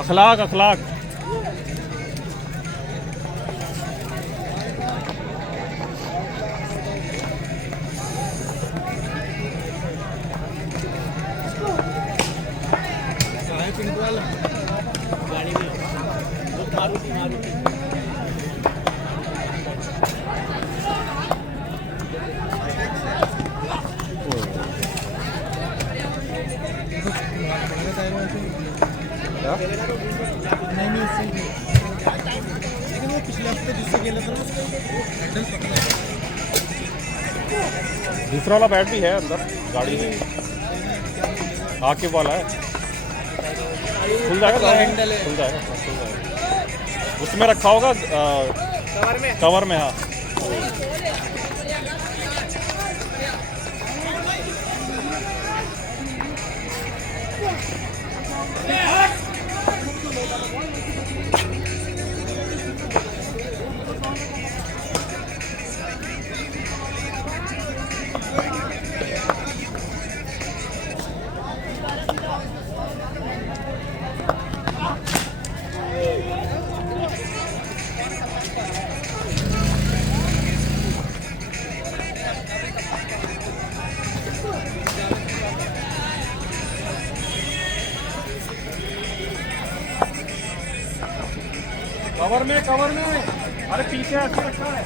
अखलाक अखलाक। गाड़ी में मारुति मारुति लेकिन वो पिछले हफ्ते जिससे खेला था उसको हैंडल पकड़ा है। दूसरा वाला बैट भी है अंदर गाड़ी में, आके वाला है, खुल जाएगा हैंडल है। खुल जाएगा उसमें रखा होगा कवर में हाँ। कवर में अरे पीछे ऐसे रखा है।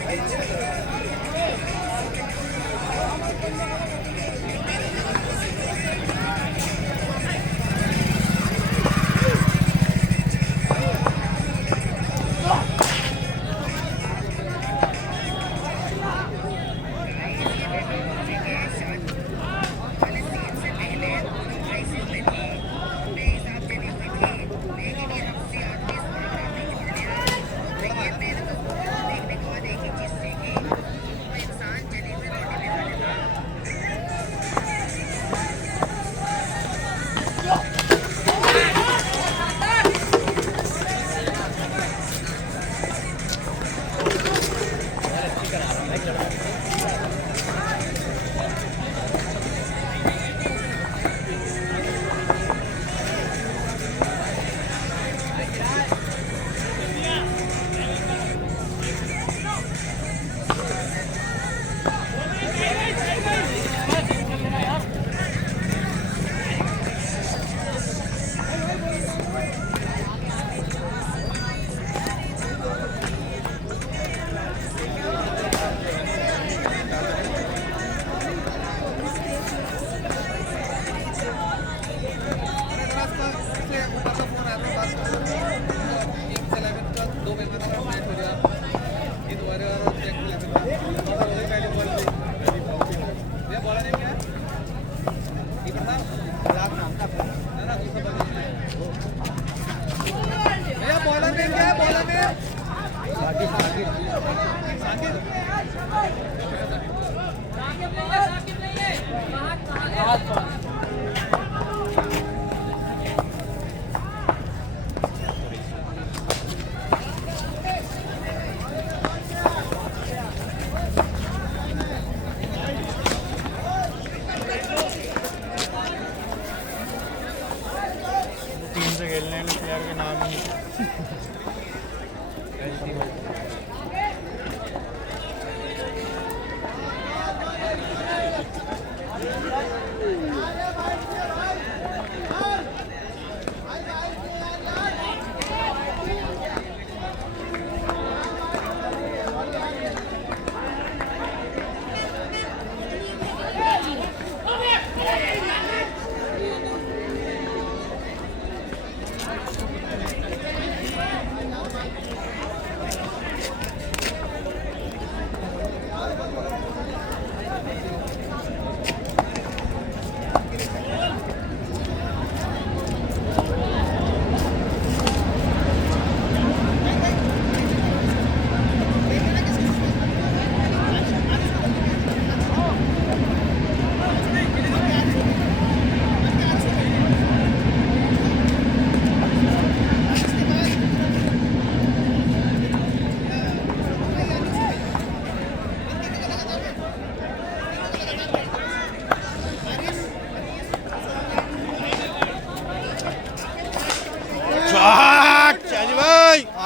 टीम से खेलने वाले प्लेयर के नाम ही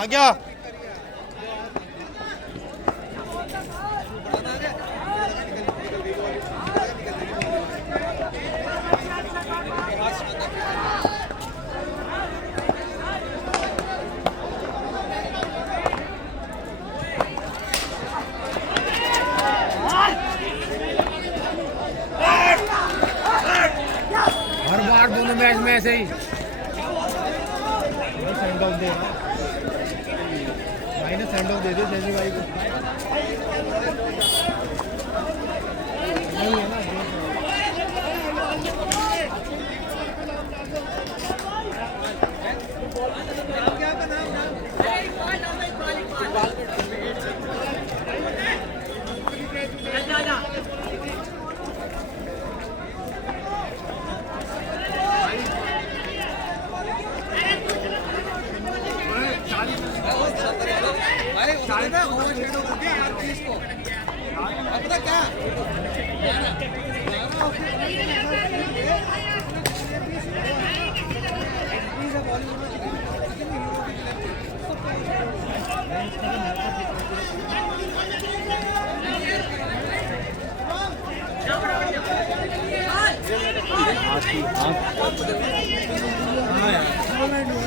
आ गया। हर बार दोनों मैच में ऐसे ही सेंड ऑफ दे रहा भाई ने सेंड ऑफ दे दिया जैसे भाई को नहीं है ना।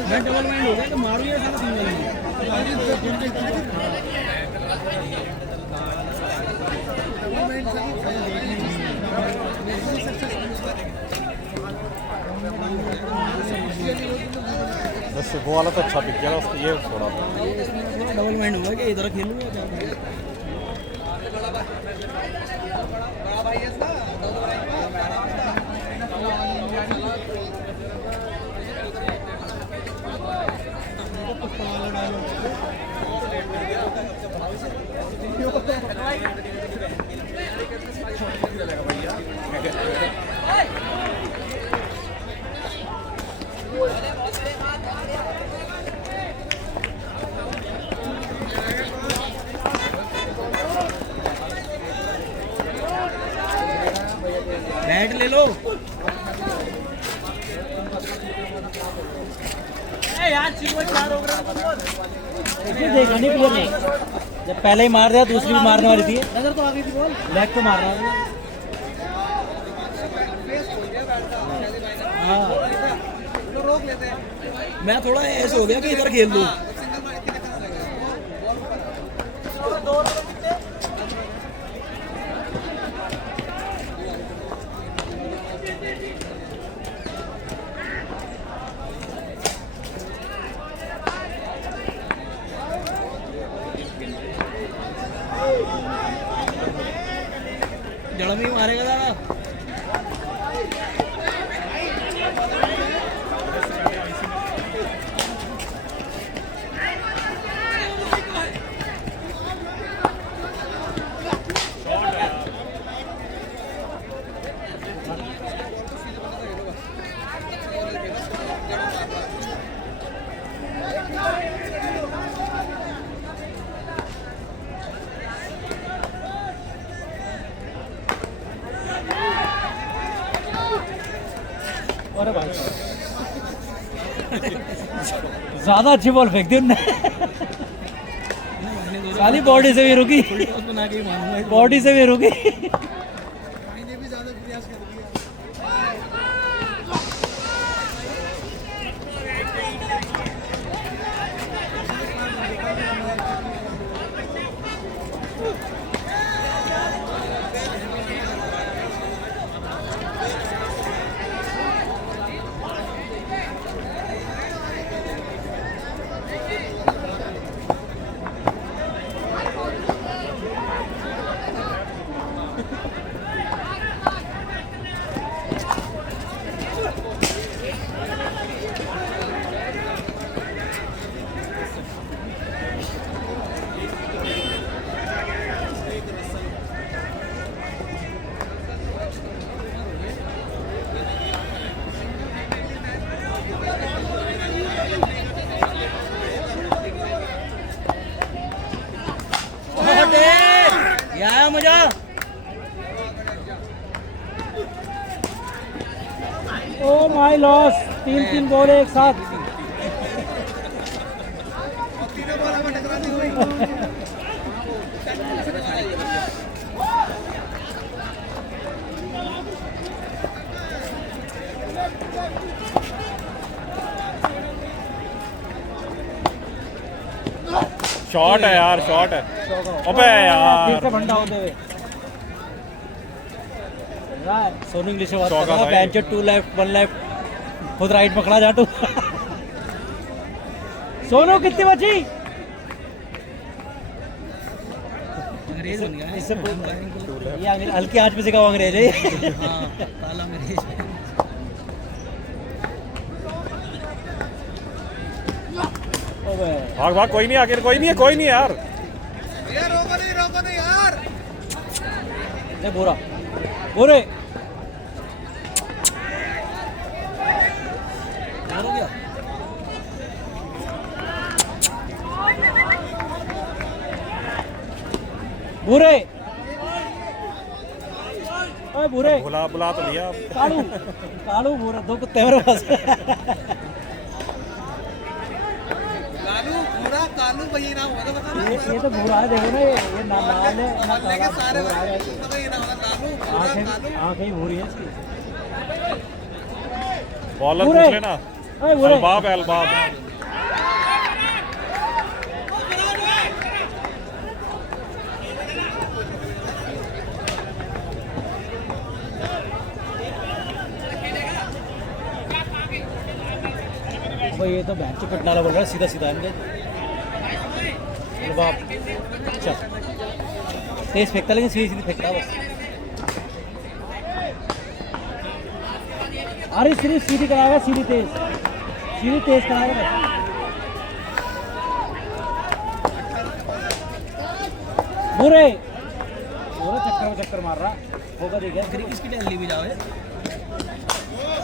मैं डबल माइंड हो गया तो मारू ये सारा सिंगल बस वो वाला तो अच्छा दिख गया ना, उसको ये छोड़ा था। डबल माइंड होगा कि इधर खेलूंगा क्या बैट ले लो यार। देखा नहीं प्लेयर ने, जब पहले ही मार दिया दूसरी भी मारने वाली थी। नजर तो आ गई थी बॉल, लेग तो मार रहा है। हाँ मैं थोड़ा ऐसे हो गया कि इधर खेल दूँ। जड़ में ही मारेगा दादा। अरे भाई ज्यादा अच्छी बॉल फेंक दी उनने। साली बॉडी से भी रुकी, बॉडी से भी रुकी। आया मजा। ओ माय लॉस, 3 बॉल एक साथ। शॉट है यार, शॉट है। अबे फिर यार से बंदा होते हुए यार, सोनू इंग्लिश में बात चौका कर रहा भाई। बेंच 2 लेफ्ट 1 लेफ्ट, खुद राइट में खड़ा जाटू। सोनू कितनी बची? अंग्रेज बन गया है इससे हाँ, ये हल्की आंच पे सिखा हुआ अंग्रेज है। काला अंग्रेज है। ओबे भाग भाग, कोई नहीं आगे, कोई नहीं है, कोई नहीं है यार। रोको नहीं यार। ले बोरा बोरे हो गया। बुरे ओए बुरे बुला बुला तो लिया। कालू कालू बुरे, दो कुत्ते मेरे पास। कालू पूरा कालू वही नाम होगा बता ये तो बुरा है, देखो ना, ये ना लाल है ना काला, सारे बुरा है। पता ही ना होगा कालू पूरा कालू। आंखें ही बुरी है इसकी। बॉलर बुरे। पूछ लेना। ओए बुरे अलबाब है, अलबाब। भाई ये तो बेंच कटने वाला बोल रहा है, सीधा सीधा इनके। बाप अच्छा तेज फेंकता, लेकिन सीधी सीधी फेंकता बस। अरे सीधी सीधी कराएगा, सीधी तेज कराएगा बस। बुरे पूरा चक्कर में चक्कर मार रहा होगा, देखिए क्रिकेट की टहली भी जाओ।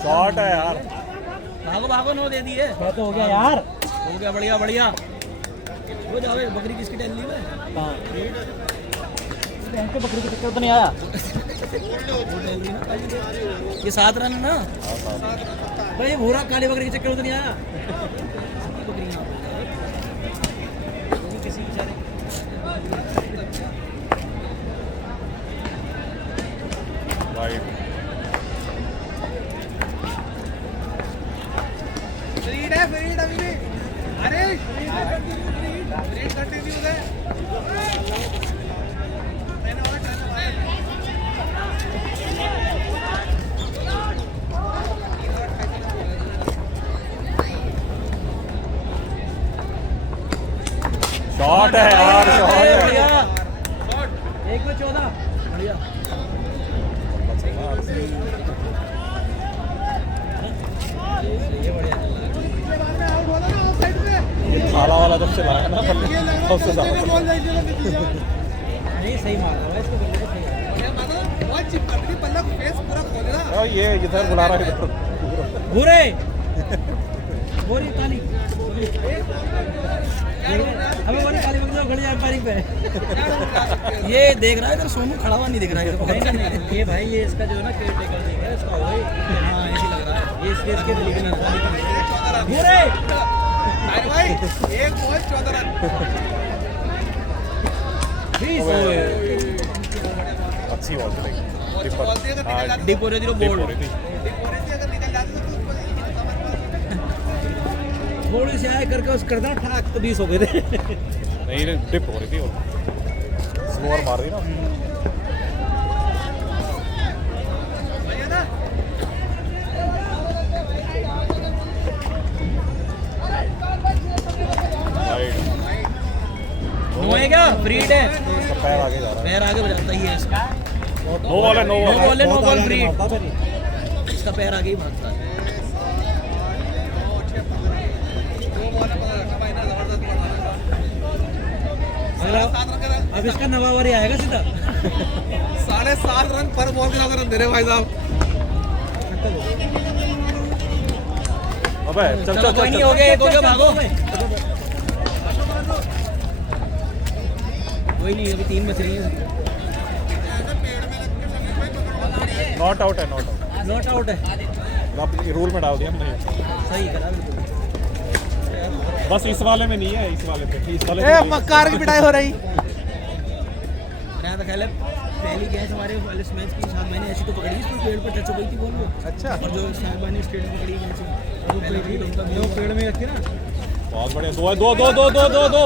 शॉट है यार। भागो भागो, नो दे दिए। क्या तो हो गया यार। हो गया, बढ़िया बढ़िया। वो जाओ बकरी किसकी टहली में। हाँ बहन के बकरी के चक्कर तो नहीं आया। वो टहली ना काली। ये 7 रन है ना भाई, भूरा काली बकरी के चक्कर तो नहीं आया। बकरी यहाँ पे है। वो भी किसी बेचारे राइट। फ्रीड अभी भी। अरे फ्रीड कंटिन्यू है। शॉट है यार, शॉट है। बढ़िया 1 में 14 बढ़िया। थाला वाला जब से लाया ना सबसे ज्यादा। नहीं सही मार रहा है इसको, बिल्कुल सही है। और ये इधर बुला रहा है इधर। भूरे बोरी काली हमें बोरी काली बकरी तो खड़ी अंपायरिंग पे। ये देख रहा है इधर, सोनू खड़ा हुआ नहीं दिख रहा है इधर। नहीं, ये भाई ये इसका जो है ना केयर टेकर नहीं है इसका, वही हाँ ऐसे लग रहा है। ये इसके लेकिन भूरे अरे भाई एक बॉल 14 रन। अच्छी बॉल चलेगी। बॉल थी अगर निकल जाती। डिपोरे जीरो बोल्ड अगर निकल जाती तो थोड़ी सी आए करके उस करदा ठाक तो 20 हो गए थे। नहीं डिप हो रही थी, स्लोअर मार रही ना। राइट। नो है क्या? फ्रीड है, इसका पैर आगे जा रहा है। पैर आगे बजाता ही है इसका। नो बॉल है, नो बॉल है। नो बॉल फ्रीड। इसका पैर आगे ही भागता है। अब इसका नवावारी आएगा सीधा। 7.5 रन पर बॉल के 7 रन दे रहे भाई साहब। अबे चल चलो कोई नहीं, हो गया, एक हो गया, भागो। कोई नहीं, अभी 3 बच रही है। नॉट आउट है, नॉट आउट। नॉट आउट है, अब रूल में डाल दिया हमने। सही करा बिल्कुल। बस इस वाले में नहीं है, इस वाले पे, इस वाले ए पे नहीं है। मक्कार की पिटाई हो रही। मैं तो ख्याल है पहली गैस हमारे वाले मैच की साथ मैंने ऐसी तो पकड़ी इसको पेड़ पर टच हो गई थी बॉल वो। अच्छा और जो साहब ने स्ट्रेट में पकड़ी गई थी पहले भी वो पेड़ में रखी ना। बहुत बढ़िया, दो है, दो दो दो दो दो दो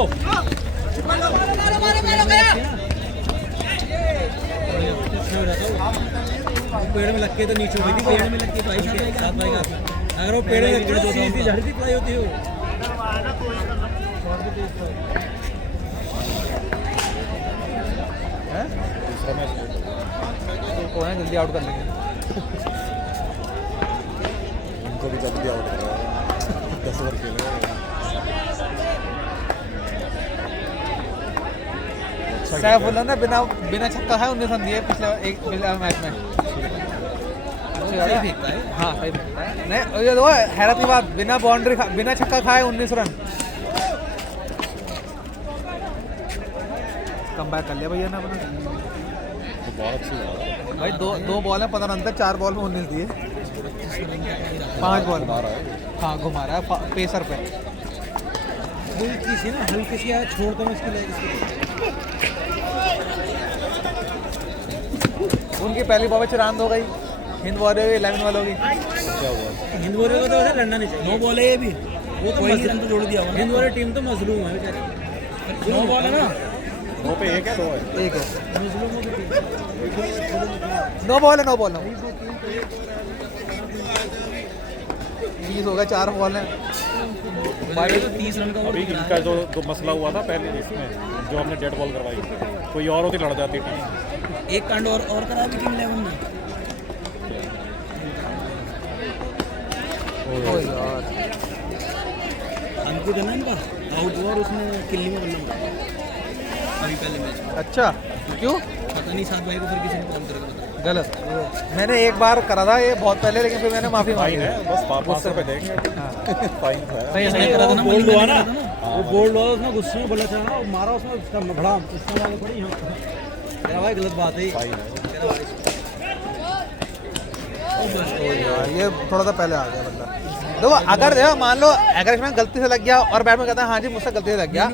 पेड़ में लग के तो नीचे हुई थी, पेड़ में लग के तो आई साथ भाई का अगर वो पेड़ में लग के तो सीधी झड़ती पलाई होती है वो। दूसरा मैच तो है जल्दी आउट कर लेंगे। उनको भी जल्दी आउट करा 10 ओवर खेले। सैफुल्ला ने बिना बिना छक्का खाए 19 रन दिए पिछले एक मैच में। सही फेंकता है। हाँ सही फेंकता है। नहीं ये तो हैरत की बात, बिना बाउंड्री बिना छक्का खाए 19 रन। कम बैक कर लिया भैया ने अपना। तो बहुत अच्छी बात है। भाई दो बॉल है 15 रन तक, 4 बॉल में 19 दिए, 5 बॉल घुमा रहा है। हाँ घुमा रहा है पेसर पे। वही चीज़ है ना, हल्की सी छोड़ता हूँ इसकी लेग। उनकी पहली बॉल में 4 रन हो गई, हिंद वॉरियर 11 वालों की। क्या हुआ? हिंद वॉरियर को तो वैसे लड़ना नहीं चाहिए। 9 बॉल है ये भी, वो तो रन तो जोड़ दिया हुआ। हिंद वॉरियर टीम तो मजलूम है बेचारी। 9 बॉल है ना, 9 पे 1 है, 2 है। एक है, मजलूमों की टीम। 9 बॉल है, 9 बॉल है। 20 हो गए, 4 बॉल है। भाई तो 30 रन का अभी इनका जो मसला हुआ था पहले इसमें, जो हमने डेड बॉल करवाई, कोई और होती लड़ जाती टीम। एक कांड और करा भी टीम 11 में। ओ यार अंकुर है ना इनका आउट हुआ और उसने किल्ली में बल्ला मारा अभी पहले मैच में। अच्छा क्यों? पता नहीं साथ भाई को फिर किसी ने कॉल करके बताया। गलत। मैंने एक बार करा था ये बहुत पहले, लेकिन फिर मैंने माफी मांगी फाइन है, बस 500 रुपये देंगे। फाइन था। सही नहीं सही करा था ना, बोल्ड हुआ ना, हाँ, वो बोल्ड हुआ उसने गुस्से में बोला था और मारा उसने उसका भड़ाम उसका वाला थोड़ी यहाँ तेरा भाई गलत बात है ये। फाइन है। ओ यार ये थोड़ा सा पहले आ गया बंदा। देखो अगर देखो मान लो अगर इसमें गलती से लग गया और बैट में कहता है हाँ जी मुझसे गलती से लग गया,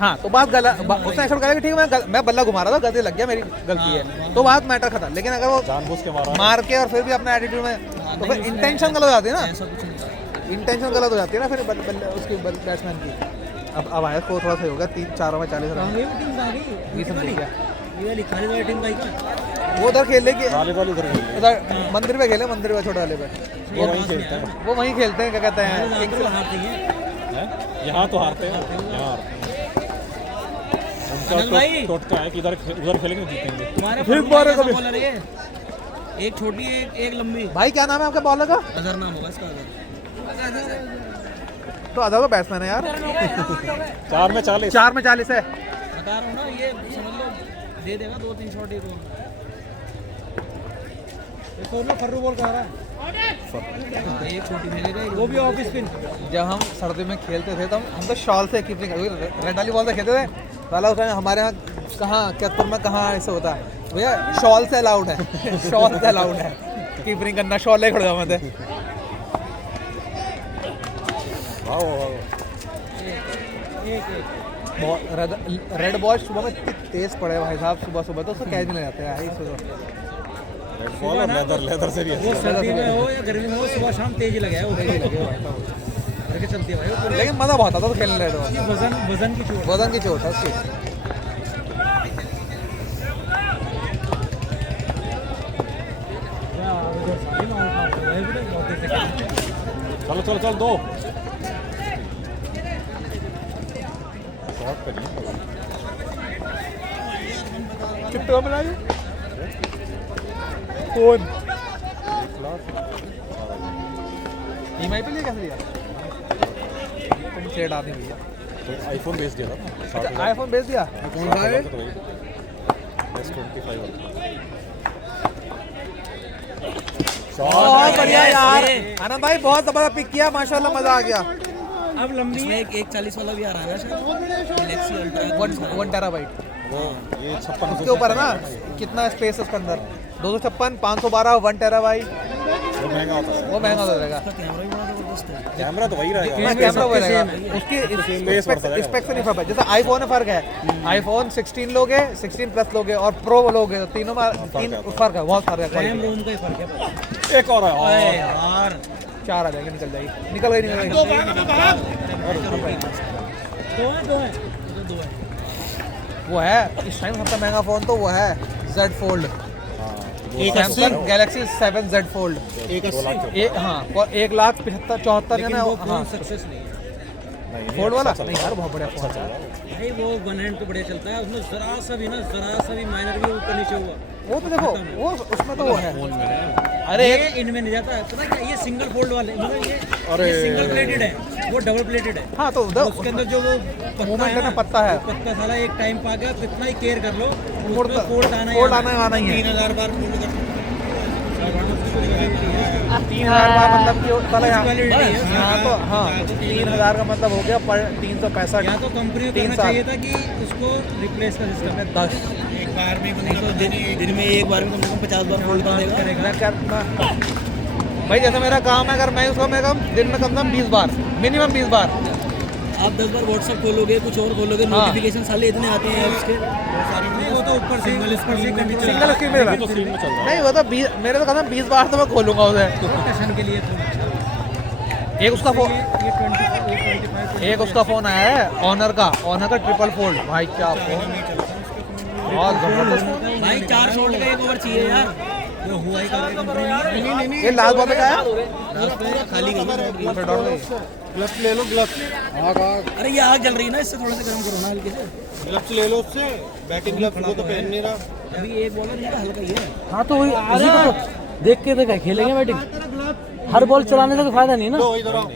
हाँ तो बात गलत, उसने एक्सेप्ट करा कि ठीक है मैं बल्ला घुमा रहा था, गलती लग गया, मेरी गलती है, तो बात मैटर खत्म। लेकिन अगर वो जानबूझ के मारा। मार के और फिर भी अपने एटीट्यूड में, तो फिर इंटेंशन गलत हो जाती है ना, ऐसा कुछ नहीं था। इंटेंशन गलत हो जाती है ना फिर उसकी बैट्समैन की। अब आया स्कोर थोड़ा सही हो गया, 3-4 में 40 रन। ये टीम कहाँ गई? 20 रन दिया। ये वाली खाली वाली टीम का ही क्या? वो उधर खेलने की, वॉलीबॉल उधर खेल उधर मंदिर पे खेले, मंदिर पे छोटे वाले पे, वो वहीं खेलते हैं। वो वहीं खेलते हैं, क्या कहते हैं, एक तो हारते ही हैं। हैं? यहाँ तो हारते हैं, यहाँ हारते हैं। अनल भाई। उनका टोटका है कि उधर खेलेंगे जीतेंगे। तुम्हारे फिर मारे कभी। बॉलर है ये। एक छोटी एक लंबी। भाई क्या नाम है आपके बॉलर का? अजहर नाम होगा इसका अजहर। तो अदर तो बैट्समैन है यार। 4 में 40। 4 में 40 है। बता रहा हूँ ना, ये समझ लो दे देगा 2-3 शॉट एक और। फर्रू बॉल कह रहा है एक छोटी भेजेगा वो भी ऑफ स्पिन। जब हम सर्दी में खेलते थे तो हम तो शॉल से कीपिंग रेड वाली बॉल से खेलते थे। पहला उस हमारे यहाँ कहाँ कैदपुर में कहाँ ऐसे होता है भैया, शॉल से अलाउड है, शॉल से अलाउड है कीपिंग करना, शॉल ले खड़े जाते। वाह वाह। रेड बॉल सुबह में इतनी तेज पड़े भाई साहब, सुबह सुबह तो उसको कैच नहीं ले जाते हैं। रेड बॉल और लेदर से भी वो सर्दी में हो या गर्मी में हो, सुबह शाम तेज लगे है वो करके चलती है भाई वो। लेकिन मज़ा बहुत आता था खेलने रेड बॉल। ये वजन की चोट। वजन की चोट है उसकी। चलो चलो चल दो शॉट पे नहीं। कितने का मिला ये फोन? EMI पे लिया, कैसे लिया? तुम सेट आदमी भैया। तो आईफोन बेच दिया था ना। अच्छा आईफोन बेच दिया? कौन सा है? S25 वाला। बहुत बढ़िया यार, आनंद भाई बहुत जबरदस्त पिक किया, माशाल्लाह मजा आ गया। अब लंबी इसमें एक 40 वाला भी आ रहा है ना शायद, गैलेक्सी अल्ट्रा 1 टेराबाइट वो ये 56 उसके ऊपर है ना, कितना स्पेस है उसके अंदर, 256, 512, 1 टेराबाइट। वो महंगा होता है। वो महंगा हो जाएगा। उसका कैमरा भी बड़ा जबरदस्त है। कैमरा तो वही रहेगा। हाँ, कैमरा वो रहेगा। Space उसकी बढ़ता जाएगा। स्पेक्स से नहीं फर्क है। जैसे आईफोन में फर्क है, आईफोन 16 लोगे, 16 प्लस लोगे और प्रो लोगे, तो तीनों में तीन फर्क है, बहुत फर्क है। रैम रोम का ही फर्क है। एक और है अरे और यार 4 आ जाएगी, निकल जाएगी, निकल गई। दो है वो है इस टाइम सबसे महंगा फोन तो वो है Z Fold, Samsung Galaxy 7 Z Fold। हाँ, और 1,75,74 है ना। हाँ, सक्सेस नहीं है फोल्ड वाला नहीं यार, बहुत बढ़िया फोन है। भाई। वो वन हैंड तो बढ़िया चलता है, उसमें जरा सा भी माइनर भी ऊपर नीचे हुआ वो तो देखो, वो उसमें तो वो है। अरे ये इनमें नहीं जाता है, पता क्या, ये सिंगल फोल्ड वाले मतलब ये सिंगल प्लेटेड है, वो डबल प्लेटेड है। हाँ, तो उसके अंदर जो वो मूवमेंट है ना, पत्ता है, पत्ता साला एक टाइम पा गया, कितना ही केयर कर लो, फोल्ड फोल्ड आना ही है। 3000 बार फोल्ड कर 3,000 बार मतलब कि साला Validity है। यहाँ तो हाँ 3,000 का मतलब हो गया पर 365। या तो कंपनी को 3 करना साल चाहिए था कि उसको रिप्लेस का सिस्टम में 10 एक बार में दिन में एक बार में कम से कम 50 बार फोल्ड करेगा। मैं क्या भाई, जैसे मेरा काम है, अगर मैं उसको मैं कम दिन में कम से कम 20 बार, मिनिमम 20 बार। आप 10 बार व्हाट्सएप खोलोगे, कुछ और खोलोगे, नोटिफिकेशन साले इतने आते हैं ऐप्स के। वो तो ऊपर से सिंगल स्क्रीन में तो स्क्रीन में चल रहा है। नहीं, वो तो 20 मेरे तो कम से कम 20 बार तो मैं खोलूंगा उसे। डिस्कशन के लिए फोन एक उसका फोन, ये 25 एक उसका फोन आया है ऑनर का ट्रिपल फोल्ड। भाई क्या फोन, बहुत जबरदस्त फोन। भाई 4 शॉट का एक ओवर चाहिए यार। वो हुआ ही करके कंपनी नहीं ये लाल बाबे का है, पूरा खाली कर। फिर डॉट गई। ग्लव्स ले लो, ग्लव्स। अरे ये आग जल रही है ना, इससे थोड़ा सा गर्म करो ना हल्के से। ग्लव्स ले लो उससे, बैटिंग ग्लव्स वो तो पहन नहीं रहा। अभी एक बॉलर नहीं था, हल्का ही है। हाँ तो वही उसी को तो देख के देखा खेलेंगे बैटिंग। हर बॉल चलाने से तो फायदा नहीं ना। लो इधर आओ।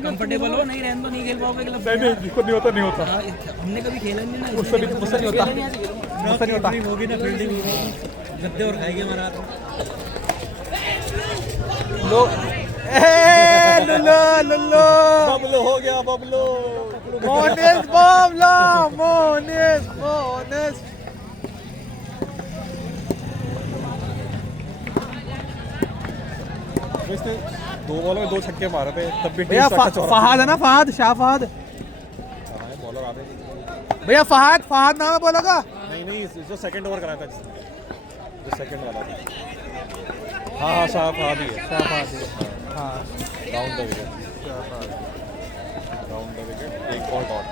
कंफर्टेबल हो, नहीं रहने तो नहीं खेल पाओगे ग्लव्स। नहीं, जिसको नहीं होता नहीं होता। हाँ, हमने कभी खेला नहीं ना, मुझसे नहीं होता। होगी ना फील्डिंग गद्दे और खाएगी हमारा हाथ। लोग लुल्लो बबलो हो गया, बबलो। मोनिस बबलो, मोनिस। इसने 2 बॉलों में 2 छक्के मारे थे, तब भी भैया फहाद है ना, फहाद शाह फहाद। बॉलर आ रहे। भैया फहाद नाम है बोला का। नहीं, जो सेकंड ओवर कराया था जिसने, जो सेकंड वाला था। हाँ, शाह फहाद ही है। शाह फहाद है। हाँ, डाउन द विकेट, एक बॉल डॉट।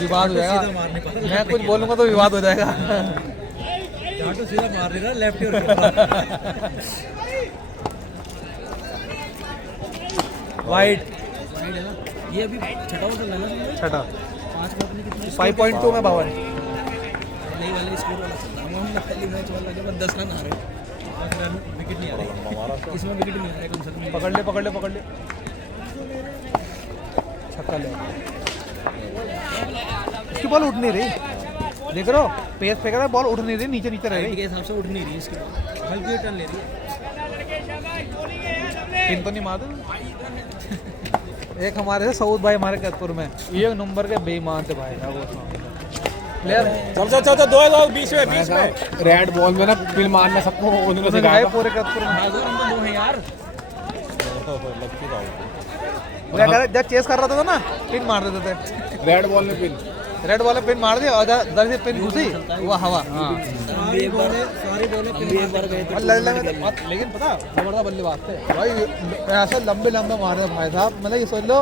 विवाद हो जाएगा, मैं कुछ बोलूंगा तो विवाद हो जाएगा। तो सीधा मार देगा लेफ्ट और वाइट ये अभी छठा ओवर चल रहा है ना, छठा 5 में अपने कितने 5.2 में 52। नहीं वाले स्कोर वाला चल रहा है। हम पहली मैच वाला के बाद 10 रन आ रहे हैं, 10 रन विकेट नहीं आ रहे, इसमें विकेट नहीं आ रहा है कम से कम। पकड़ ले छक्का ले। इसकी बॉल उठ नहीं रही, देख रहे हो, पेस फेंक रहा है, बॉल उठ नहीं रही, नीचे रह रही। के हिसाब से उठ नहीं रही इसकी बॉल, हल्की टर्न ले रही है। पिन तो नहीं मार एक हमारे थे सऊद भाई, हमारे कैदपुर में, ये नंबर के बेईमान थे भाई साहब। वो प्लेयर चल 2 बीच में रेड बॉल में ना पिन मारना सबको उन्होंने सिखाया था। पूरे कैदपुर में। बाजू हम तो 2 हैं यार। वो क्या कर रहे, जब चेस कर रहा था ना, पिन मार देते थे। रेड बॉल में पिन, रेड बॉल में पिन मार दिया और दर से पिन घुसी, वो हवा। हाँ, हम भी एक बार गए थे। और लड़ने में तो, लेकिन पता जबरदस्त बल्लेबाज थे भाई, ऐसे लंबे मारे भाई साहब। मतलब ये सोच लो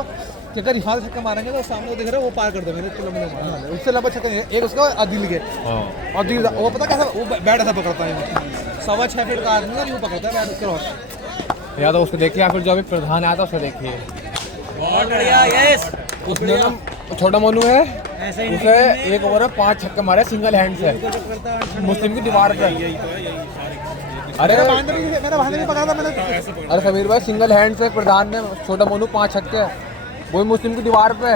कि अगर यहाँ से छक्का मारेंगे तो सामने दिख रहा है वो पार कर दो मेरे, इतने लंबे मारने वाले। उससे लंबा छक्का नहीं, एक उसका अदिल के, अदिल वो पता कैसा, वो बैट ऐसा पकड़ता है, 6.25 फीट का आदमी यूँ पकड़ता है बैट क्रॉस। या तो उसको देखिए, फिर जो अभी प्रधान आया था उसे देखिए, बहुत बढ़िया, यस। उसने ना छोटा मोनू है, ऐसे ही उसे एक ओवर में 5 छक्के मारे सिंगल हैंड से मुस्लिम की दीवार पे। अरे मेरा भांजा भी पकड़ा था मैंने। अरे समीर भाई, सिंगल हैंड से प्रधान ने छोटा मोनू 5 छक्के, वो मुस्लिम की दीवार पे,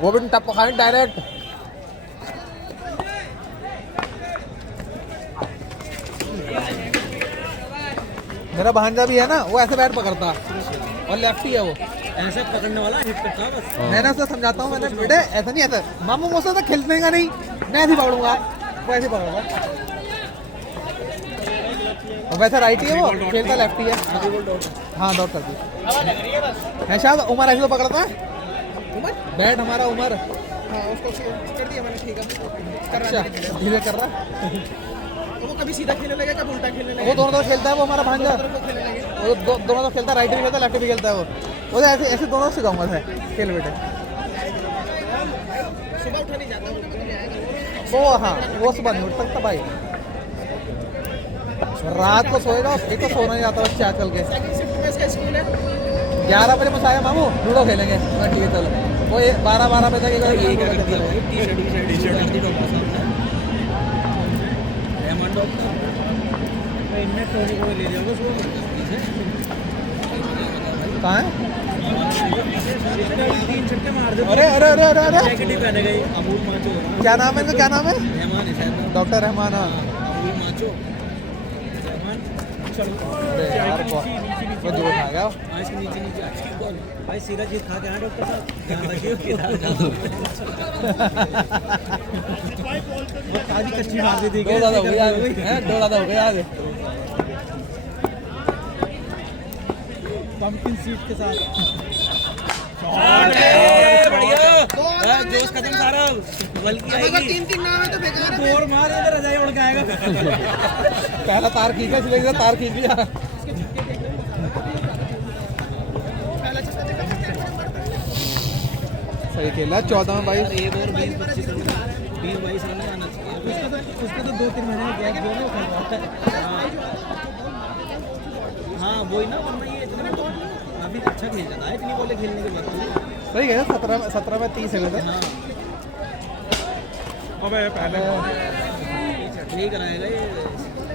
वो भी टप खाए डायरेक्ट। मेरा भांजा भी है ना, वो ऐसे बैट पकड़ता और लेफ्टी है वो। ऐसे पकड़ने वाला हिट करता है बस। मैंने उसे समझाता हूँ, मैंने बेटे ऐसा नहीं, ऐसा मामू मुझसे तो खेलने का नहीं, मैं ऐसे ही पकड़ूंगा, वो ऐसे ही पकड़ूंगा। और वैसे राइट ही है वो, खेलता लेफ्टी है। हाँ डॉट कर दी है शायद। उमर ऐसे तो पकड़ता है बैट हमारा, उमर। हाँ उसको कर दिया मैंने, ठीक है अच्छा धीरे कर रहा। तो वो कभी सीधा खेलने लगे, कभी उल्टा खेलने लगे। वो दोनों तो खेलता है वो हमारा भांजा, खेलने लगे वो दोनों तो खेलता है, राइट भी खेलता है लेफ्ट भी खेलता है वो ऐसे ऐसे दोनों सिखाऊंगा है। खेल बेटे सुबह उठा नहीं जाता वो। हाँ वो सुबह नहीं उठ सकता भाई, रात को सोएगा। एक तो सोना नहीं आता बच्चे आजकल के। स्कूल है 11 बजे मुझे आया मामू लूडो खेलेंगे, मैं ठीक है चलो। वो 12 बजे तक ये क्या कर दिया भाई? टी-शर्ट कर दी डॉक्टर साहब ने। रहमान डॉक्टर इनने टोनी को ले लिया उसको कहाँ है? 3 छक्के मार दे। अरे अरे अरे अरे अरे जैकेट ही पहने गई अमूल माचो। क्या नाम है इनका, क्या नाम है? रहमान है शायद। डॉक्टर रहमान। हाँ अमूल माचो रहमान। चलो अरे यार वो जोर आ गया। हाँ इसके नीचे नीचे अच्छी बॉल भाई। सीधा चीज खा के आए डॉक्टर साहब, ध्यान रखिए किधर जाता वो ताजी कच्ची मार दी थी। दो ज़्यादा हो गया हैं, दो ज़्यादा हो गया आज। पंपकिन सीट के साथ बढ़िया जोश खत्म सारा। बल्कि आएगी 3 नाम है तो बेकार है। बोर मार इधर रजाई उड़ के आएगा। पहला तार खींचा, इसलिए तार खींच लिया। सही खेला 14 में 22। एक और 20-25 रन 20-22 रन आना चाहिए उसको तो 2-3 महीने में गैप जो है वो खलवाता है। हाँ वही ना, वरना ये इतना काफी अच्छा खेल जाता है इतनी बॉलें खेलने के बाद। सही खेला 17 में 30 है। हाँ अबे पहले ठीक कराएगा ये।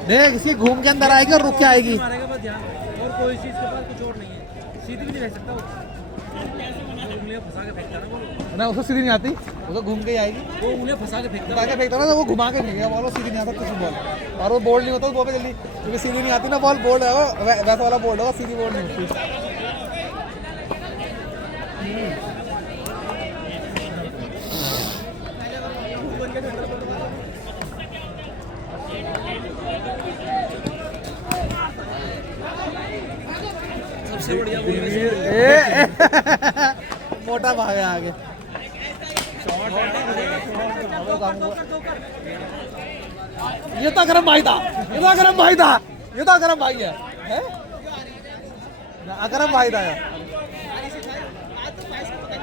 देख इसकी घूम के अंदर आएगी और रुक के आएगी। मारेगा बस ध्यान, और कोई चीज के पास कुछ और नहीं है। सीधी भी नहीं रह सकता वो, उंगलियां फंसा के फेंकता ना वो। ना उसको सीधी नहीं आती, वो तो घूम के ही आएगी। वो उंगलियां फंसा के फेंकता फंसा के फेंकता ना तो वो घुमा के फेंकेगा बॉल, वो सीधी नहीं आता किसी बॉल। और वो बोल्ड नहीं होता उस बॉल पे जल्दी, क्योंकि सीधी नहीं आती ना बॉल। बोल्ड है वो, वैसा वाला बोल्ड होगा, सीधी बोल्ड नहीं होती। सबसे बढ़िया मोटा भागा आगे। ये तो अकरम भाई था, ये तो अकरम भाई था, ये तो अकरम भाई है, अकरम भाई था यार।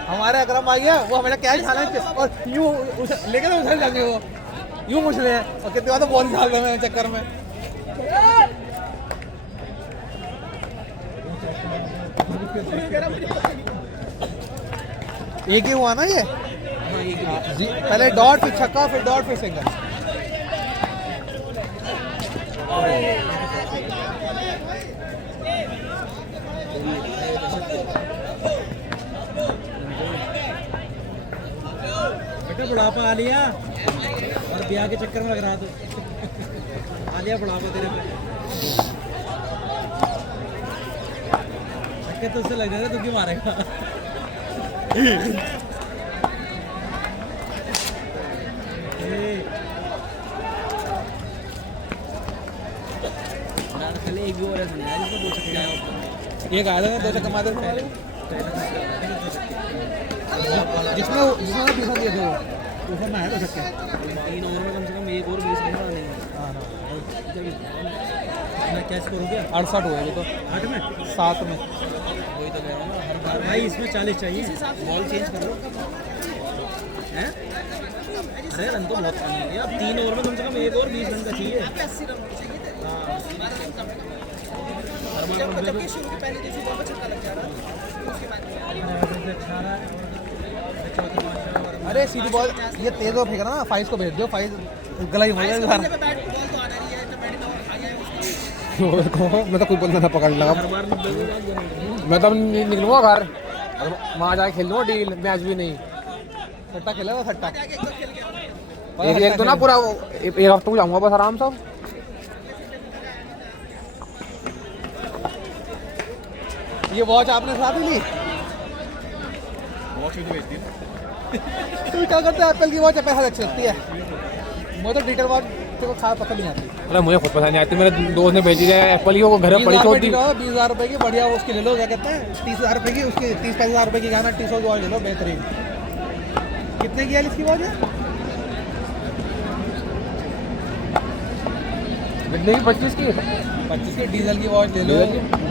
हमारे अकरम भाई है, वो हमेशा क्या ही खाना है और यूं लेके तो उछल जाएंगे वो, यूं उछले हैं और कितनी बार तो बॉल निकाल देंगे चक्कर में। एक ही हुआ ना ये? जी पहले डॉट फिर छक्का फिर डॉट फिर सिंगल। बेटा बुढ़ापा आ लिया और ब्याह के चक्कर में लग रहा तो आ लिया बुढ़ापा तेरे पे। छक्के तो उससे लग रहा है, तू क्यों मारेगा? एक भी और है समझा जिसमें 2 छक्के आए ऊपर। एक आया था 2 छक्के मारे थे हमारे, जिसमें ट्यूशन दिए थे वो ट्यूशन में आया 2 छक्के। 3 ओवर में कम से कम 1 और 20 रन डालेंगे। मैं क्या स्कोर हो गया? 68 हुए ये तो 8 में 7 में। वही तो कह रहा हूँ ना, हर बार भाई इसमें 40 चाहिए। बॉल चेंज कर लो हैं। अरे रन तो बहुत कम है अब 3 ओवर में कम से कम 1 और 20 रन का चाहिए। अरे सीधी बॉल ये तेज हो फेंक रहा ना, फाइज को भेज दो, फाइज गला ही हो जाएगा। मैं तो कोई बंदा ना पकड़ लगा, मैं तो निकलूंगा घर वहाँ जाके खेल लूँगा डील, मैच भी नहीं। सट्टा खेला था, सट्टा एक तो ना पूरा एक हफ्ते को जाऊँगा बस आराम से। ये वॉच आपने साथ ही ली? वॉच भी तो बेचती है। तू क्या करता है? एप्पल की वॉच पैसा अच्छी लगती है। मुझे तो डिटेल वॉच को खा पसंद नहीं आती। अरे मुझे खुद पसंद नहीं आती, मेरे दोस्त ने भेजी है एप्पल की, वो घर में पड़ी तो होती। 20,000 रुपए की बढ़िया उसकी ले लो, क्या कहते हैं 30,000 रुपए की, उसकी 30-35,000 रुपए की गाना टी-शर्ट की वॉच ले लो बेहतरीन। कितने की है इसकी वॉच? कितने की? 25 की। 25 की डीजल की वॉच ले लो।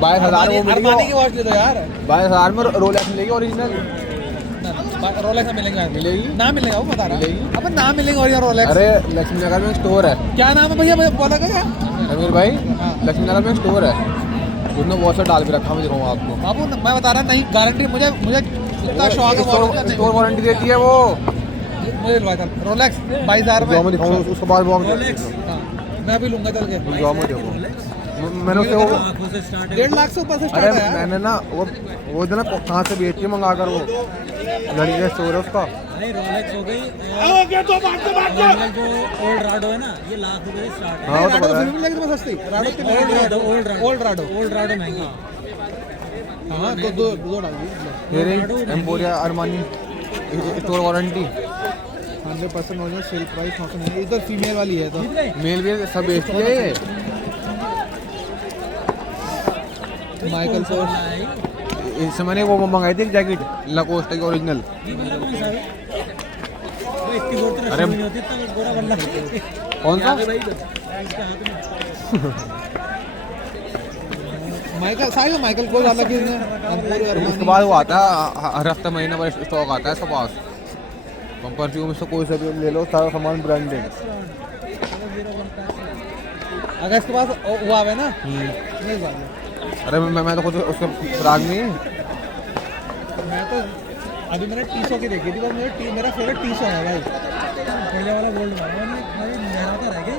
22,000 वो मिलेगी। अरमानी की वॉच ले लो यार। 22,000 में रोलेक्स मिलेगी ओरिजिनल। रोलेक्स में मिलेंगे? मिलेगी। ना मिलेगा वो बता रहा। मिलेगी। अब ना मिलेंगे ओरिजिनल रोलेक्स। अरे लक्ष्मी नगर में स्टोर है। क्या नाम है भैया? मैं बोला क्या? अमीर भाई, हाँ। लक्ष्मी नगर में स्टोर है, उसने वॉच डाल के रखा, मैं दिखाऊंगा आपको। बाबू मैं बता रहा नहीं, गारंटी मुझे इतना शौक है वॉच का। स्टोर वारंटी देती है वो। मुझे दिलवाया था रोलेक्स 22,000 जो मैं रुपए। दिखाऊंगा उसके बाद वो हाँ, मैं भी लूंगा चल के। जो मैं देखो मैंने उससे वो 1.5 लाख से ऊपर से अरे स्टार्ट है यार। मैंने ना वो जो ना कहाँ से बेचती है मंगा कर, वो लड़की का स्टोर है उसका। अरे रोलेक्स हो गई और जो ओल्ड राडो है ना, ये लाख रुपए से स्टार्ट है। हाँ वो तो राडो पता फिर है। भी मिलेगी तुम्हें सस्ती। राडो कितनी? ओल्ड राडो महंगी। हाँ तो दो डाल दी। Emporio Armani store warranty 100% original sale price 900 नहीं। इधर फीमेल वाली है तो मेल भी सब बेचती है ये। Michael Kors. इस समय ने वो मंगाई थी एक जैकेट लकोस्टा की ओरिजिनल। अरे कौन सा? माइकल साइज माइकल कोर्स अलग ही है। उसके बाद वो आता है हर हफ्ते महीने पर स्टॉक आता है इसके पास। परफ्यूम से कोई सा भी ले लो, सारा सामान ब्रांडेड। अगर इसके पास वो आवे ना नहीं बात। अरे मैं तो खुद उसके राग नहीं। मैं तो अभी मैंने 300 की देखी थी, बस मेरा फेवरेट 300 है भाई। पहले वाला गोल्ड लहराता रह गया।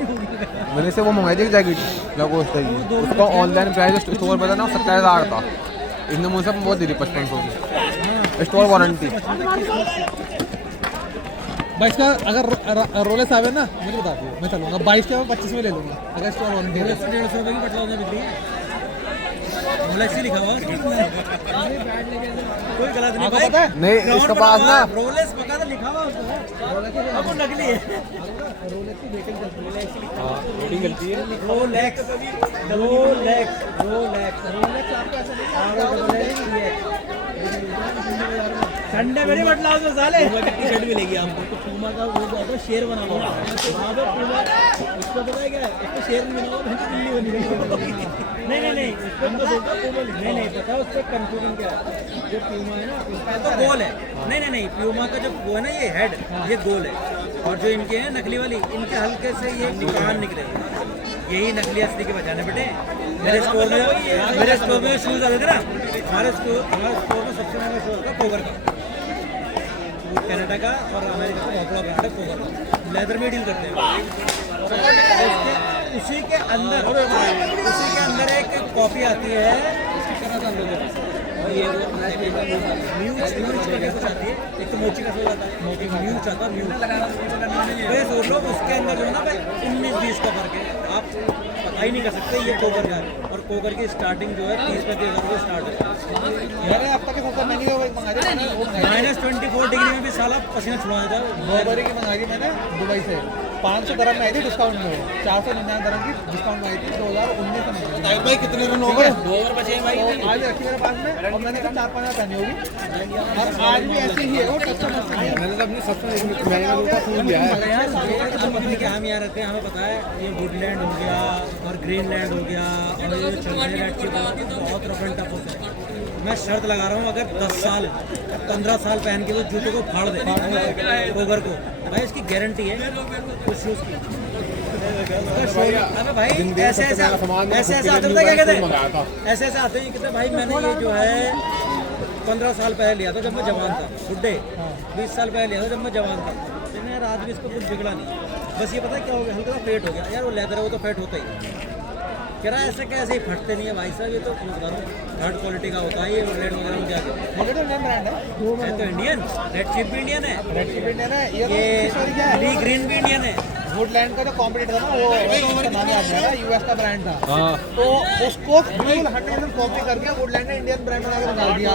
मैंने से वो मंगाई थी एक जैकेट लकोस्टा की, उसका ऑनलाइन प्राइस स्टोर पर था ना 27,000 था, इसने मुझसे बहुत दे दी 5500 की स्टोर वारंटी। भाई इसका अगर रोलेक्स आवे ना मुझे बता दियो, मैं चलूंगा 22 के 25 में ले लूंगा अगर स्टोर वारंटी है। 150 रुपए की बटला उसमें बिक रही है। रोलेक्स ही लिखा हुआ है उसमें। कोई गलत नहीं आपको भाई। पता है? नहीं इसके पास ना रोलेक्स बकायदा लिखा हुआ है उसमें। अब वो नकली है। रेटिंग गलती है। रोलेक्स ठंडे में नहीं बटला उसमें साले। टी शर्ट मिलेगी आपको। तो पूमा का वो जो आता है शेर बना हुआ है। वहाँ पे पूमा उसको पता है क्या है? इसको शेर नहीं बना हुआ, बिल्ली बनी हुई है। नहीं उसको तो बोलता पूमा लिखा। नहीं पता उस पर कंफ्यूजन क्या है। जो पूमा है ना उसका तो गोल है। नहीं पूमा का जो वो है ना ये हेड ये गोल है, और जो इनके हैं नकली वाली इनके हल्के से ये कान निकले हुए हैं। यही नकली असली के बचाने बेटे। मेरे स्टोर में शूज आते थे ना, हमारे स्टोर में सबसे महंगा शूज था कोगर का, कनाडा का और अमेरिका का बहुत बड़ा ब्रांड है कोगर का, लेदर में डील करते हैं। उसी के अंदर एक कॉपी आती है, और ये म्यूच करके कुछ आती है। एक तो मोची का सोच आता है, म्यूच आता है म्यूच। तो ये सोच लो उसके अंदर जो है ना भाई 19-20 का फर्क है, आप पता ही नहीं कर सकते ये कोगर का है। और कोगर की स्टार्टिंग जो है 30-35 हज़ार रुपये स्टार्ट है। यार अब तक सबसे महंगी वो मंगा दी मैंने, वो -24 डिग्री में भी साला पसीना छुड़ा देता है। बर्बरी की मंगाई थी मैंने दुबई से, 500 dirham में आई थी डिस्काउंट में, 499 dirham की डिस्काउंट में आई थी 2019 में। भाई कितने रन हो गए? 2 ओवर बचे हैं भाई। आज रखी मेरे पास में और मैंने 4-5 हज़ार पहनी होगी और आज भी ऐसी ही है वो कस्टमर से। मैंने तो अपनी सबसे महंगा जूता फूल लिया है। हम यहाँ रहते हैं, हमें पता है ये वुडलैंड हो गया और ग्रीनलैंड हो गया और ये रेड चिप बहुत रफ एंड टफ होता है। मैं शर्त लगा रहा हूँ अगर 10 साल 15 साल पहन के वो जूतों को फाड़ दे कोगर को, भाई इसकी गारंटी है उस शूज़ की। अबे भाई ऐसे आते क्या कहते हैं, ऐसे आते हैं कहते भाई मैंने ये जो है 15 साल पहले लिया था जब मैं जवान था, बुड्ढे 20 साल पहले लिया था जब मैं जवान था। मैंने यार आज भी इसको कुछ बिगड़ा नहीं, बस ये पता है क्या हो गया, हल्का फेट हो गया यार। वो लेदर है वो तो फेट होता ही कह रहा है, ऐसे कैसे ही फटते नहीं है भाई साहब, ये तो थर्ड क्वालिटी का होता है ये वुडलैंड वगैरह में जाके। मगर तो इंडियन ब्रांड है, है तो इंडियन, रेड चिप भी इंडियन है, रेड चिप इंडियन है, ये ली ग्रीन भी इंडियन है, वुडलैंड का जो कॉम्पिटिटर था ना वो उसका नाम याद नहीं आ रहा, यूएस का ब्रांड था। हाँ तो उसको बिल्कुल 100% कॉपी करके वुडलैंड ने इंडियन ब्रांड बना के निकाल दिया।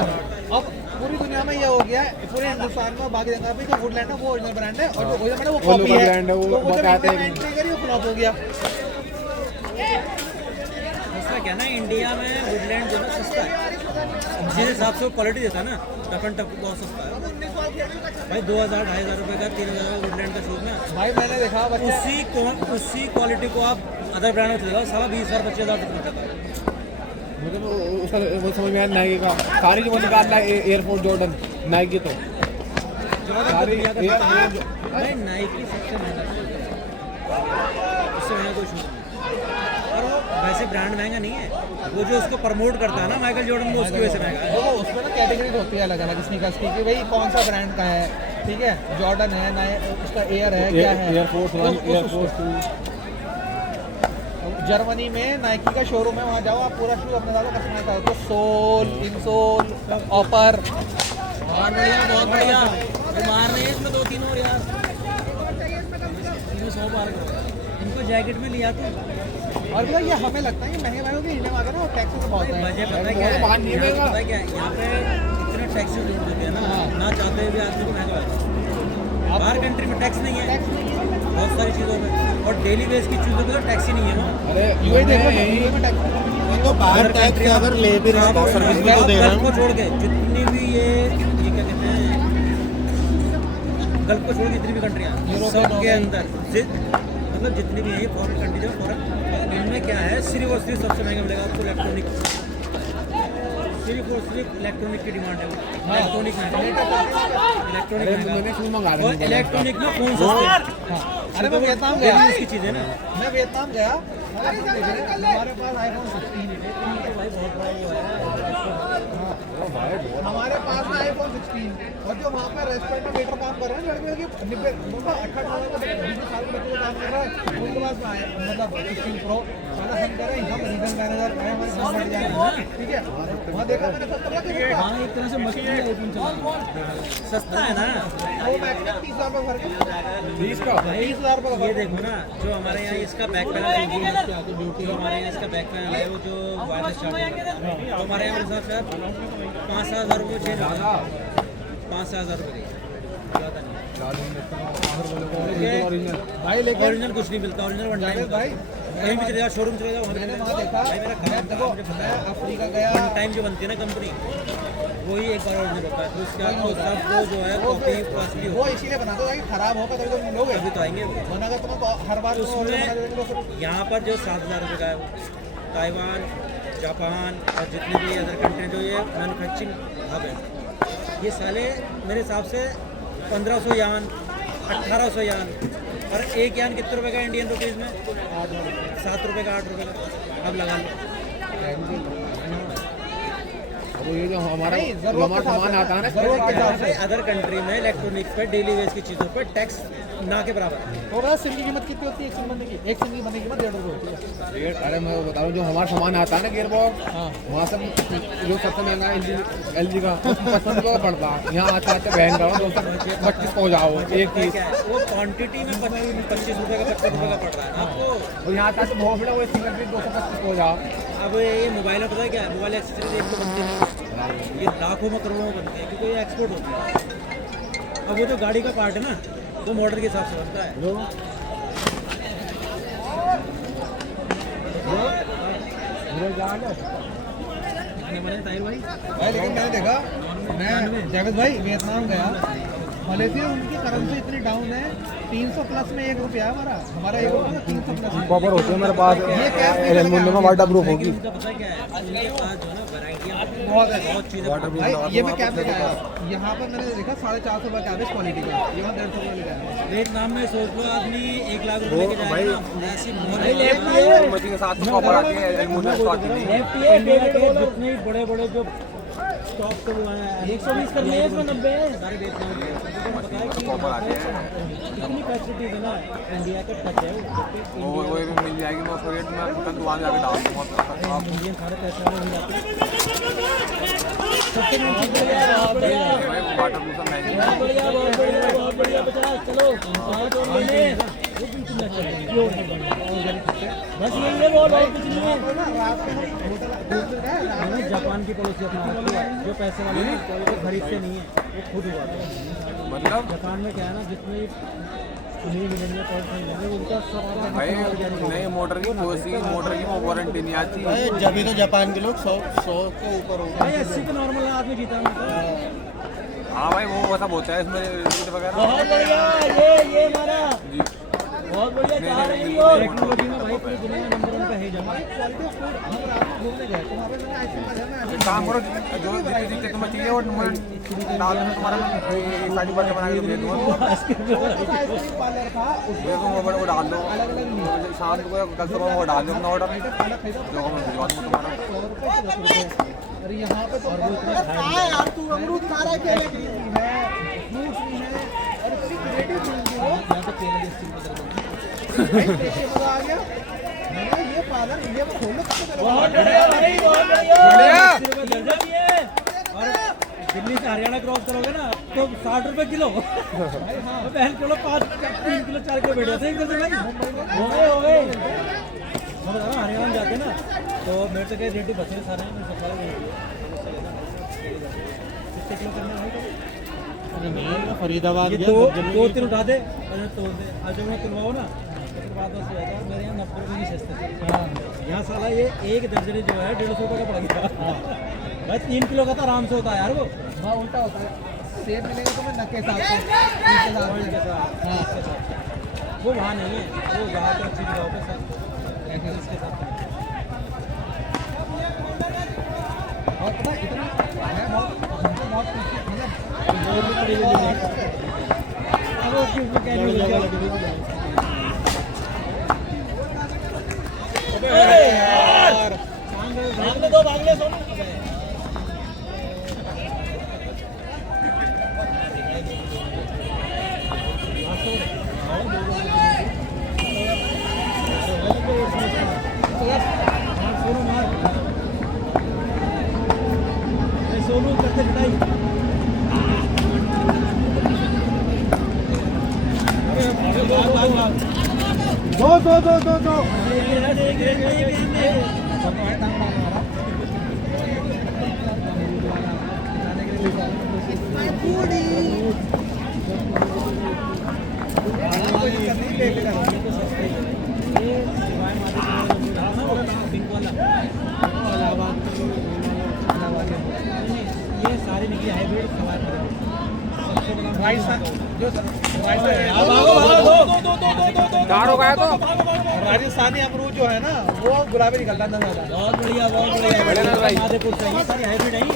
अब पूरी दुनिया में ये हो गया, पूरे हिंदुस्तान में बाकी जगह पे जो वुडलैंड है वो ओरिजिनल ब्रांड है और जो ओरिजिनल ब्रांड है वो वो कॉपी लोकल है। ब्रांड है, वो तो वो जब बताते हैं। implement नहीं करी वो फ्लॉप हो गया। दूसरा क्या ना, इंडिया में वुडलैंड जो है ना सस्ता है, जिस हिसाब से वो क्वालिटी देता है ना, टफ एंड टफ बहुत सस्ता है भाई। 2000-2500 रुपये का 3000 का वुडलैंड का शूज ना, भाई मैंने देखा बच्चे उसी क्वालिटी को आप अदर ब्रांड में चलेगा साला 20,000-25,000 तक पहुंचाता है। मुझे तो उसका वो समझ में आया नाइकी का, सारी जो वो निकाल रहा है एयरफोर्स जॉर्डन नाइकी तो सारी भाई नाइकी सबसे महंगा शूज है, उससे महंगा कोई शूज नहीं। और वो वैसे ब्रांड महंगा नहीं है, वो जो उसको प्रमोट करता है ना माइकल जॉर्डन, वो उसकी वजह से महंगा है। देखो उसमें ना कैटेगरीज होती है अलग अलग स्नीकर्स की कि भाई कौन सा ब्रांड का है, ठीक है, जॉर्डन है ना, उसका एयर है, क्या है, एयरफोर्स 1 एयरफोर्स 2। जर्मनी में नाइकी का शोरूम है, वहाँ जाओ आप पूरा शूज अपने साथ कस्टमाइज करो, तो सोल, इनसोल, ऑपर। बहुत बढ़िया, बहुत बढ़िया। मार रहे हैं इसमें 2-3 और यार, इनको 100 पार करो, इनको जैकेट में लिया तो। और भैया ये हमें लगता है कि महंगे महंगे इंडिया में आ गए ना, टैक्स से बहुत है। मुझे पता है क्या है, बाहर नहीं मिलेगा। पता है क्या है, यहाँ पे इतने टैक्स जोड़ देते हैं ना, ना चाहते हुए भी आदमी को महंगा लगता है। बाहर कंट्री में टैक्स नहीं है बहुत सारी चीज़ों में, और डेली बेस की चीज़ों पे तो टैक्स ही नहीं है वहाँ। अरे यूएई देखो, यूएई में टैक्स तो बाहर टैक्स अगर ले भी रहा है सर्विस भी तो दे रहा गल्फ है। को छोड़ के जितनी भी ये क्या कहते हैं, गल्फ को छोड़ के जितनी भी कंट्रियाँ सबके अंदर मतलब जितनी भी है फॉरेन कंट्रीज है, फॉरेन इनमें क्या है, सिर्फ और सिर्फ सबसे महंगा मिलेगा आपको इलेक्ट्रॉनिक, सिर्फ और सिर्फ इलेक्ट्रॉनिक की डिमांड है। इलेक्ट्रॉनिक मैंने शूज मंगा रहे और इलेक्ट्रॉनिक में फोन सस्ते हैं। अरे मैं वियतनाम गया, उसकी चीज़ें ना, मैं वियतनाम गया, हमारे पास आईफोन 16 हमारे पास ना आईफोन 16 और जो वहाँ पे रेस्टोरेंट में वेटर काम कर रहे हैं लड़के की 18-20 साल के बच्चे जो काम कर रहा है उनके पास मतलब 16 प्रो हम कह रहे हैं हम रीजन मैनेजर है हमारे सामने डिजाइन, ठीक है, वहाँ देखा मैंने 70 लाख हाँ एक तरह से मशीन आईफोन चला सस्ता है ना। वो मैक्सिमम 30,000 रुपये भर के 20 का 30,000 रुपये का ये देखो ना, जो हमारे यहाँ इसका बैक पैनल है, जो हमारे यहाँ इसका बैक पैनल है, वो जो वायरलेस चार्जिंग है, तो हमारे यहाँ मेरे हिसाब से 5,000 रुपये चेंज होगा, 5,000 रुपये ज़्यादा नहीं। भाई लेकिन ओरिजिनल कुछ नहीं मिलता, ओरिजिनल वन टाइम भाई कहीं भी चले जाओ, शोरूम चले जाओ, वहाँ मैंने पे वहाँ देखा, भाई मेरा मैं खराब देखो मुझे पता मैं है, अफ्रीका गया, वन टाइम जो बनती है ना कंपनी, वही एक बार ओरिजिनल होता है, तो उसके बाद तो सब वो जो है कॉपी कॉस्टली वो इसीलिए बनाते हैं ताकि खराब होगा तभी तो लोग अभी तो आएंगे वो। मना कर तुमको हर बार तुम order बना देंगे तो फिर यहाँ पर जो 7,000 रुपये का है वो ताइवान, जापान और जितने भी अदर कंट्री जो ये मैन्युफैक्चरिंग हब है, ये साले मेरे हिसाब से 1500 यान, 1800 यान, और एक यान कितने रुपए का इंडियन रुपीज़ में, 7 रुपये का, 8 रुपये का, अब लगा लो। अब ये जो हमारा नहीं, जो हमारा सामान आता है ना जरूरत के हिसाब से अदर कंट्री में इलेक्ट्रॉनिक्स पे, डेली वेज की चीज़ों पर टैक्स ना के बराबर है। तो बस सिम की कीमत कितनी होती है? एक सिम बनने की, एक सिम की बनने की कीमत 1.5 रुपये होती है। अरे मैं बता रहा हूँ जो हमारा सामान आता है ना गियर बॉक्स, हाँ वहाँ से जो सबसे महंगा LG का 55 रुपये का पड़ता है, यहाँ आते आते बहन करो 225 को हो जाओ एक पता है चीज़, क्या है, वो क्वांटिटी में 25 रुपये का, 25 रुपये का पड़ रहा है ना आपको। और यहाँ आते आते बहुत बड़ा वो सिंगल पीस 225 को हो जाओ। अब ये मोबाइल में पता है क्या है, मोबाइल एक्सेसरीज एक तो बनती है, ये लाखों में करोड़ों में बनती है, क्योंकि ये एक्सपोर्ट होती है। अब वो जो गाड़ी का पार्ट है ना, वो मॉडल के हिसाब से बनता है। कितने बने ताहिर भाई? भाई लेकिन मैंने देखा, मैं जावेद भाई वियतनाम गया, मलेशिया उनकी करेंसी इतनी डाउन है, 300 प्लस में 1 रुपया है हमारा 1 रुपया 300 प्लस कवर होती है मेरे पास ये क्या एलमुनियम में वाटर प्रूफ होगी। उनका पता है क्या है, उनके पास जो है ना वैरायटियाँ बहुत है। बहुत चीज़ें भाई ये मैं कैब लेके आया, यहाँ पर मैंने देखा 450 रुपये कैब है क्वालिटी का, ये मैं 150 रुपये लेके आया। वियतनाम में सोच लो आदमी 1 लाख रुपए लेके जाएगा ना, ऐसी बहुत मशीन के साथ कवर आती है एलमुनियम स्टॉक की। इंडिया के जितने बड़े बड़े जो स्टॉक को 120 कर लिए इसमें 90 सारे वियतनाम के, तो पता है कि वहाँ पे इतनी फैसिलिटीज है ना, इंडिया का टच है वो, वो भी मिल जाएगी, मैं उसको रेट में तुरंत दुकान जाके डाल दूँगा। इंडियन सारे पैसे में मिल जाते हैं। सबसे बढ़िया, भाई वाटर प्रूफ महंगी बहुत बढ़िया, बहुत बढ़िया, बहुत बढ़िया। 50 चलो, 5 और लेने, वो बिल्कुल ना चलो। बस ये बोल और कुछ नहीं है। जापान की पड़ोसी अपना जो पैसे वाले हैं वो खरीदते नहीं है, वो खुद हुआ मतलब जापान में क्या है ना, जितने नहीं मिलेंगे मिलेंगे उनका सब भाई नई मोटर की वारंटी नहीं आती। जब तो जापान के लोग 100 के ऊपर हो भाई 80 तो नॉर्मल आदमी जीता है। हाँ भाई वो सब होता है इसमें रेट वगैरह। बहुत बढ़िया ये हमारा बहुत बढ़िया कार है ये। टेक्नोलॉजी में भाई पूरी दुनिया में नंबर 1 पे है जमा। एक काम करो, जो जितने तुम्हें चाहिए वो नंबर डाल दो, तुम्हारा एक गाड़ी बना के दे दूँगा। वो डाल दो शाम को, कल सुबह वो डाल दो अपना ऑर्डर, जो मैं भिजवा दूँगा तुम्हारा। अरे यहाँ पे तो यार तू अमरूद खा रहा है, केले भी है, फ्रूट्स भी है, और इतनी क्रिएटिव चीज़ है वो। भाई कैसे मजा आ गया। मैंने ये पालन इंडिया में खोलो तो बहुत बढ़िया भाई, बहुत बढ़िया। और दिल्ली से हरियाणा क्रॉस करोगे ना तो 60 रुपए किलो। बहन किलो 3 किलो 4 किलो बैठ जाते हैं एकदम से भाई। हो गए हम हरियाणा जाते ना तो मेरे से कहीं रेट बचे सारे हैं, मैं सब कितने किलो करने भाई? फरीदाबाद ये दो तीन उठा दे और तोड़ दे। आज जब मैं तुलवाओ ना फिर बात बस ये है, मेरे यहाँ 90 रुपये की सस्ते थे। यहाँ साला ये एक दर्जनी जो है 150 रुपये का पड़ गया। भाई 3 किलो का तो आराम से होता है यार वो। हाँ उल्टा होता है, सेब मिलेगा तो मैं नक्के साथ वो वहाँ नहीं है, वो वहाँ पर अच्छी जगहों पे सब इसके साथ। और पता है इतना मैं बहुत भाग ले दो, भाग ले सोनू। सोनू करते पिटाई। दो ये सारी निकली हाइब्रिड राजस्थानी अमरूद जो है ना वो गुलाबी निकलता है अंदर ज्यादा। बहुत बढ़िया, बहुत बढ़िया। माधेपुर से ये सारी हाइब्रिड है ये।